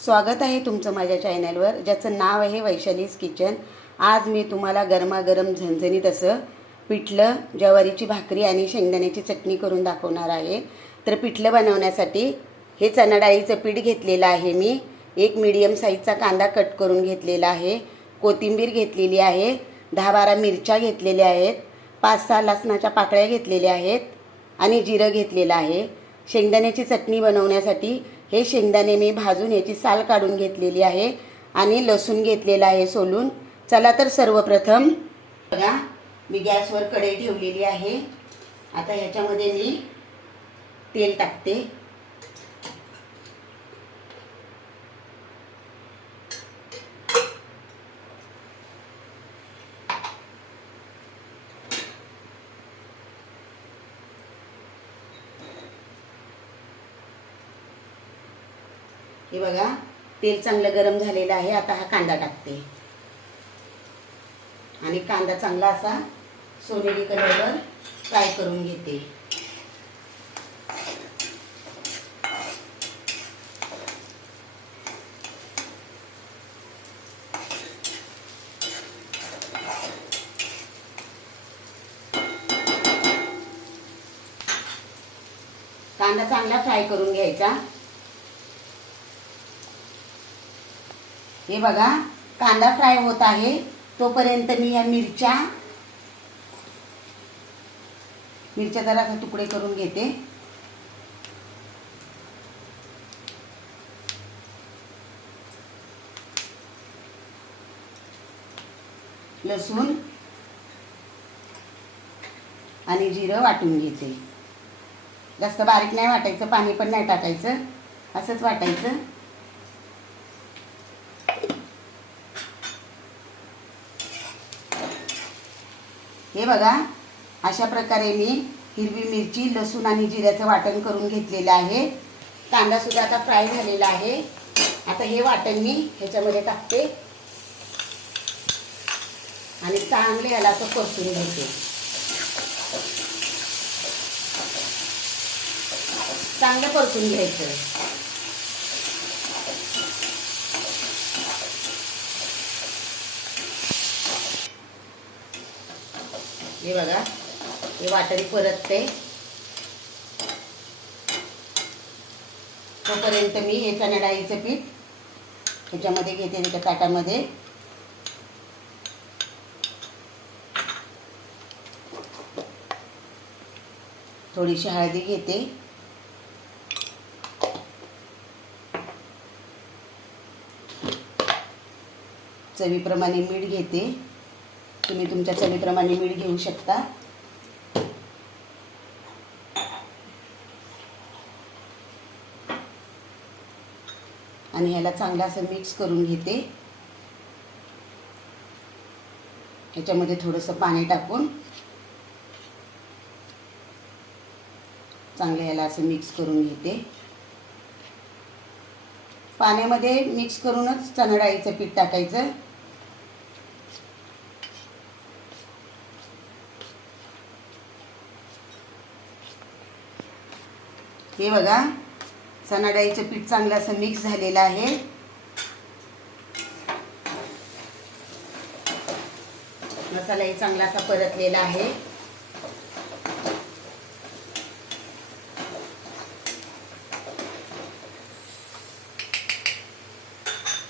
स्वागत आहे तुमचं माझ्या चॅनलवर, ज्याचं नाव आहे वैशालीज किचन। आज मी तुम्हाला गरमागरम झणझणीत असं पिठलं, ज्वारीची भाकरी आणि शेंगदाण्याची चटणी करून दाखवणार आहे। तर पिठलं बनवण्यासाठी हे चणा डाळीचं पीठ घेतलेलं आहे मी। एक मीडियम साईजचा कांदा कट करून घेतलेला आहे, कोथिंबीर घेतलेली आहे, 10-12 मिरच्या घेतलेल्या आहेत, 5-6 लसणाच्या पाकळ्या घेतलेल्या आहेत आणि जिरं घेतलेलं आहे। शेंगदाण्याची चटणी बनवण्यासाठी हे शेंगदाणे मी भाजून याची साल काढून घेतलेली आहे आणि लसूण घेतलेला आहे सोलून। चला तर सर्वप्रथम बघा, मी गॅसवर कढई ठेवलेली आहे। आता ह्याच्यामध्ये मी तेल टाकते। हे बघा, तेल चांगलं गरम झालेलं आहे। आता हा कांदा टाकते आणि कांदा चांगला असा सोनेरी कलरवर फ्राय करून घेते। कांदा चांगला फ्राय करून घ्यायचा। हे बघा, कांदा फ्राय होत आहे तोपर्यंत मी या मिरच्या जरा तुकडे करून घेते। लसूण आणि जिरं वाटून घेते। जास्त बारीक नाही वाटायचं, पाणी पण नाही टाकायचं, असंच वाटायचं। हे बघा, अशा प्रकारे मी हिरवी मिरची, लसूण आणि जिऱ्याचं वाटण करून घेतलेलं आहे। कांदा सुद्धा आता फ्राय झालेला आहे। आता हे वाटण मी ह्याच्यामध्ये टाकते आणि चांगले याला असं परतून घेते। चांगलं परतून घ्यायचं। हे बघा, हे वाटण परतते तोपर्यंत मी हे चणा डाळीचं पीठ ह्याच्यामध्ये घेते। त्याच्या ताटामध्ये थोडीशी हळदी घेते, चवीप्रमाणे मीठ घेते। तुम्ही तुमच्या चवीप्रमाणे मीठ घेऊ शकता। आणि ह्याला चांगलं असं मिक्स करून घेते। ह्याच्यामध्ये थोडंसं पाणी टाकून चांगलं ह्याला असं मिक्स करून घेते। पाण्यामध्ये मिक्स करूनच चणा डाळीचं पीठ टाकायचं। हे बघा, चणा डाळीचं पीठ चांगलं असं मिक्स झालेलं आहे। मसालाही चांगला असा परतलेला आहे।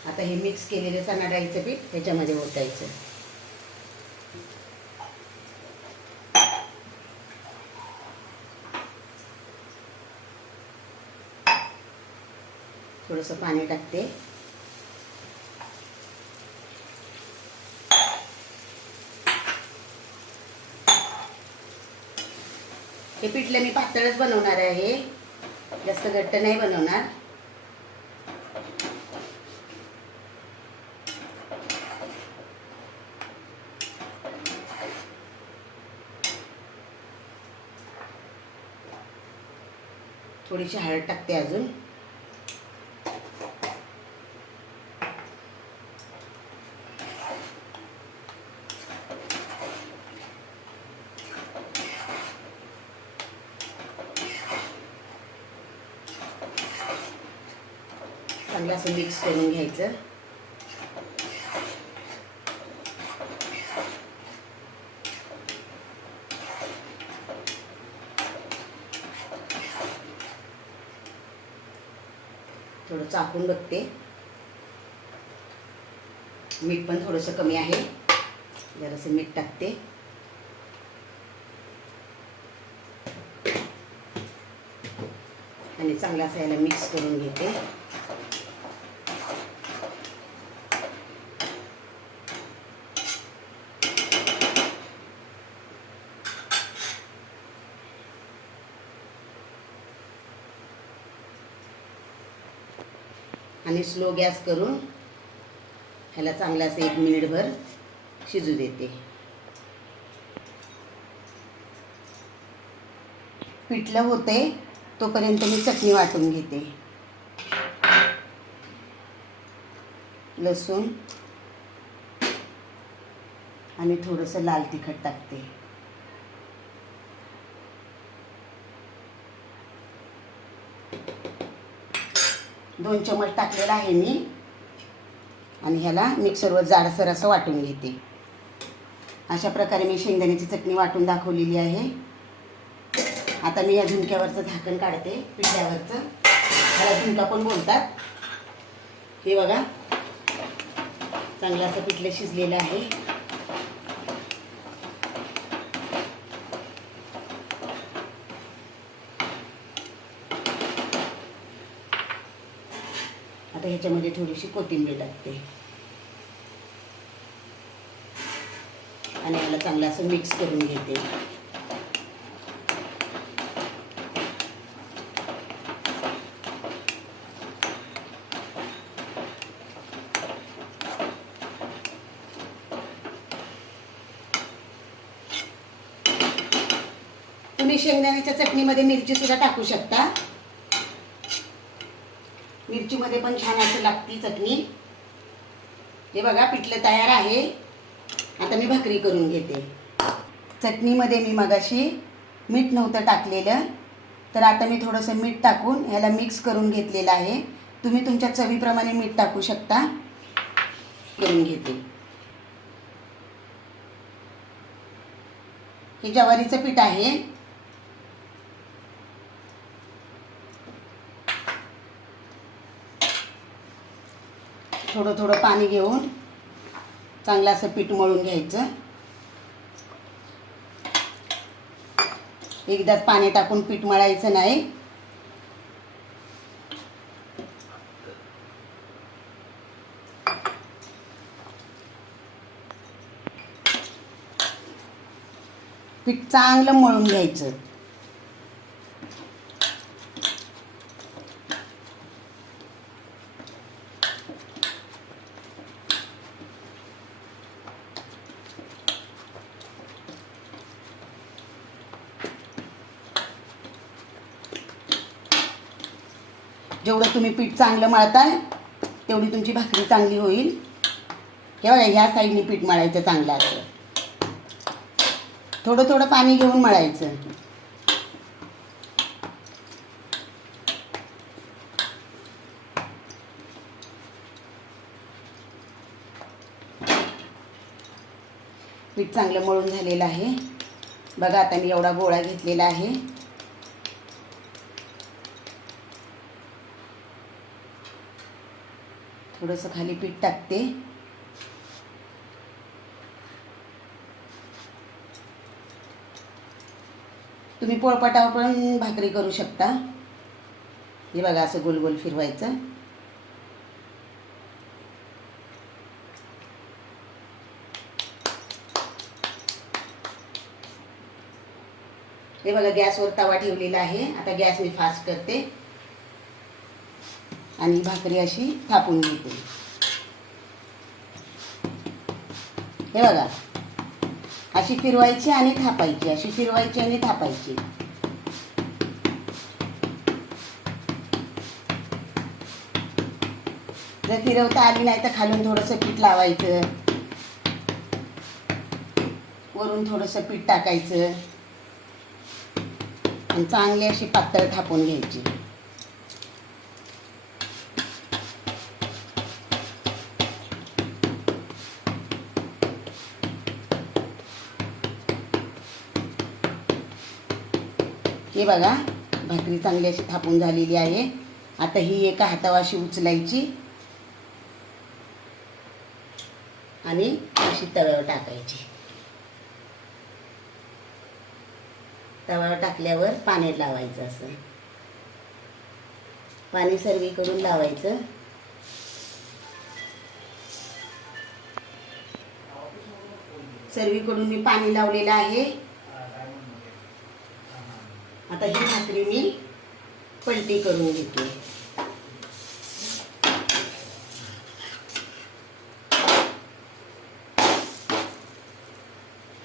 आता हे मिक्स केलेलं चणा डाळीचं पीठ ह्याच्यामध्ये ओतायचं। थोडंसं पाणी टाकते। हे पिठलं मी पातळच बनवणार आहे, जास्त घट्ट नाही बनवणार। थोडीशी हळद टाकते अजून। चांगलं असं मिक्स करून घ्यायचं. थोडं चाकून बघते, मीठ पण थोडंसं कमी आहे, जरासं मीठ टाकते. आणि चांगलं असं याला मिक्स करून घेते. आणि स्लो गॅस करून ह्याला चांगलं असं 1 मिनिटभर शिजू देते. पिठलं होते तोपर्यंत मी चटणी वाटून घेते. लसूण आणि थोडंसं लाल तिखट टाकते. दोन चमच टाकलेला आहे मी. आणि ह्याला मिक्सरवर जाडसर असं वाटून घेते. अशा प्रकारे मी शेंगदाण्याची चटणी वाटून दाखवलेली आहे. आता मी या झुणक्यावरचं झाकण काढते, पिठल्यावरचं. ह्याला झुणका पण बोलतात. हे बघा, चांगलं असं पिठलं शिजलेलं आहे. आता ह्याच्यामध्ये थोडीशी कोथिंबीर टाकते आणि याला चांगलं असं मिक्स करून घेते. तुम्ही शेंगदाण्याच्या चटणीमध्ये मिरची सुद्धा टाकू शकता. मिरचीमध्ये पण छान असं लागती चटणी. हे बघा, पिठलं तयार आहे. आता मी भाकरी करून घेते. चटणीमध्ये मी मगाशी मीठ नव्हतं टाकलेलं, तर आता मी थोडंसं मीठ टाकून ह्याला मिक्स करून घेतलेलं आहे. तुम्ही तुमच्या चवीप्रमाणे मीठ टाकू शकता. करून घेते. हे ज्वारीचं पीठ आहे. थोडं थोडं पाणी घेऊन चांगलं असं पीठ मळून घ्यायचं. एकदाच पाणी टाकून पीठ मळायचं नाही. पीठ चांगलं मळून घ्यायचं. जेवढं तुम्ही पीठ चांगलं मळताल तेवढी तुमची भाकरी चांगली होईल. हे बघा, ह्या साईडने पीठ मळायचं चांगलं असं. थोडं थोडं पाणी घेऊन मळायचं. पीठ चांगलं मळून झालेलं आहे. बघा, आता मी एवढा गोळा घेतलेला आहे. थोडंसं खाली पीठ टाकते. तुम्ही पोळपाटावर पण भाकरी करू शकता. हे बघा, असं गोल गोल फिरवायचं. हे बघा, गॅसवर तवा ठेवलेला आहे. आता गॅस मी फास्ट करते आणि भाकरी अशी थापून घेते. हे बघा, अशी फिरवायची आणि थापायची, अशी फिरवायची आणि थापायची. जर फिरवता आली नाही तर खालून थोडंसं पीठ लावायचं, वरून थोडंसं पीठ टाकायचं आणि चांगली अशी पातळ थापून घ्यायची. हे बघा भाकरी चांगली अशी थापून झालेली आहे. आता ही एका हातावर अशी उचलायची आणि अशी तव्यावर टाकायची. तव्यावर टाकल्यावर पाणी लावायचं. असं पाणी सर्वीकडून लावायचं. सर्वीकडून मी पाणी लावलेलं आहे. आता ही भाकरी मी पलटी करून घेते.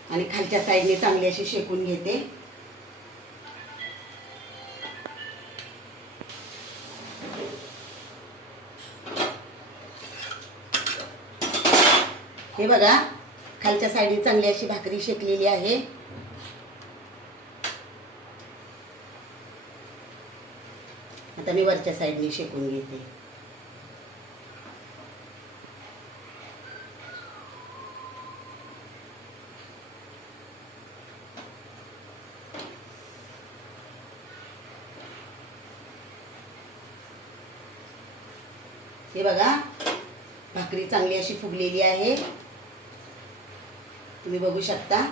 आणि खालच्या साईडने चांगली अशी शेकून घेते. हे बघा खालच्या साईडने चांगली अशी भाकरी शेकलेली आहे. आता मी वरच्या साईडने शेकून घेते. हे बघा भाकरी चांगली अशी फुगलेली आहे. तुम्ही बघू शकता.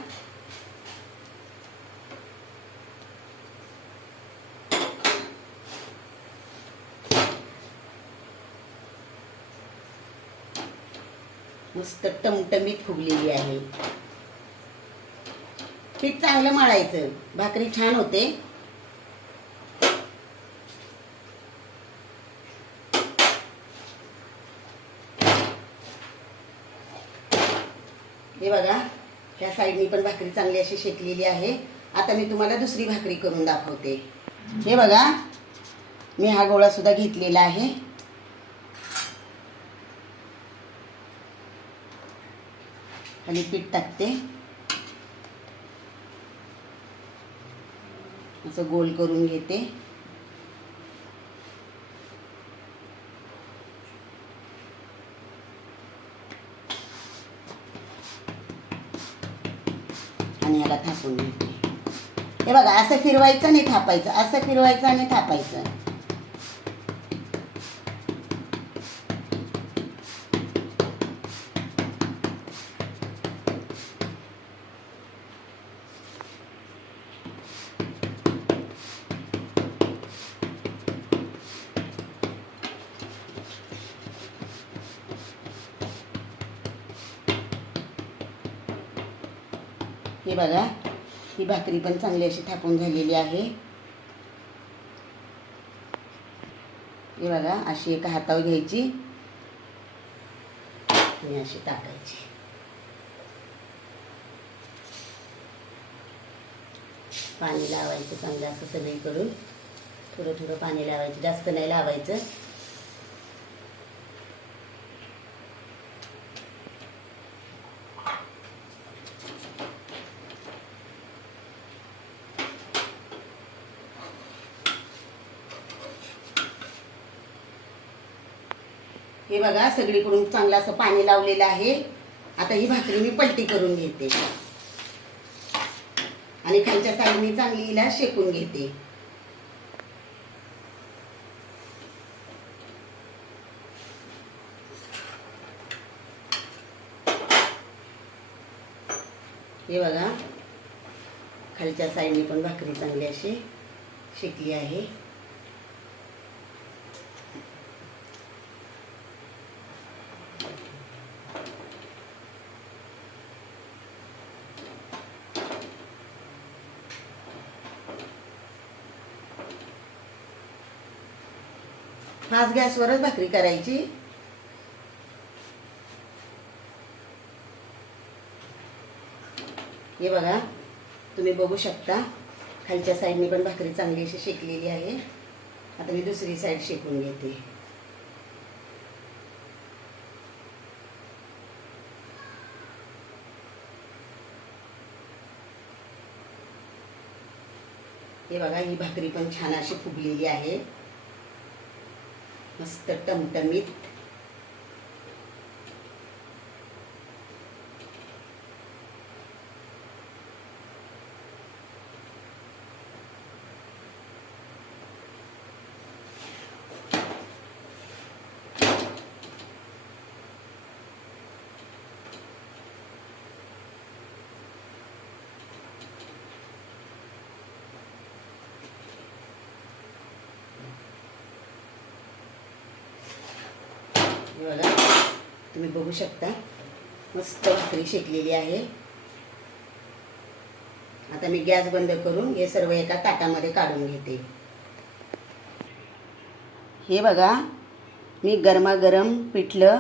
मस्त टमटमीत फुगलेली आहे. पीठ चांगलं मळायचं, भाकरी छान होते. हे बघा ह्या साईडनी पण भाकरी चांगली अशी शेकलेली आहे. आता मी तुम्हाला दुसरी भाकरी करून दाखवते. हे बघा मी हा गोळा सुद्धा घेतलेला आहे. खाली पीठ टाकते. असं गोल करून घेते. आणि याला थापून घेते. हे बघा असं फिरवायचं नाही थापायचं, असं फिरवायचं आणि थापायचं. हे बघा ही भाकरी पण चांगली अशी थापून झालेली आहे. हे बघा अशी एका हातावर घ्यायची आणि अशी टाकायची. पाणी लावायचं चांगलं असं सगळीकडून. थोडं थोडं पाणी लावायचं, जास्त नाही लावायचं. हे बघा सगळीकडून चांगलं असं पाणी लावलेलं आहे. आता ही भाकरी मी पलटी करून घेते आणि खालच्या साईडने चांगली हिला शेकून घेते. हे बघा खालच्या साईडने पण भाकरी चांगली अशी शेकली आहे. फास्ट गॅसवरच भाकरी करायची. हे बघा तुम्ही बघू शकता खालच्या साईडने पण भाकरी चांगली अशी शेकलेली आहे. आता मी दुसरी साईड शेकून घेते. हे बघा ही भाकरी पण छान अशी फुगलेली आहे. मस्त टमटमीत. हे बघा, तुम्ही बघू शकता मस्त भाकरी शेकलेली आहे. आता मी गॅस बंद करून हे सर्व एका ताटामध्ये काढून घेते. हे बघा, मी गरमागरम पिठलं,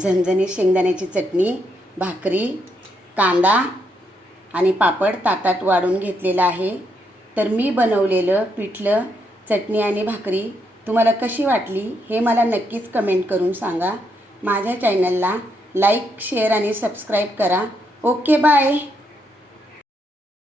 झणझणीत शेंगदाण्याची चटणी, भाकरी, कांदा आणि पापड ताटात वाढून घेतलेला आहे. तर मी बनवलेलं पिठलं, चटणी आणि भाकरी तुम्हाला कशी वाटली हे मला नक्कीच कमेंट करून सांगा. माझ्या चॅनलला लाईक, शेअर आणि सबस्क्राईब करा. Okay, bye.